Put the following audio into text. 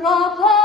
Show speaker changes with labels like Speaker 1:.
Speaker 1: love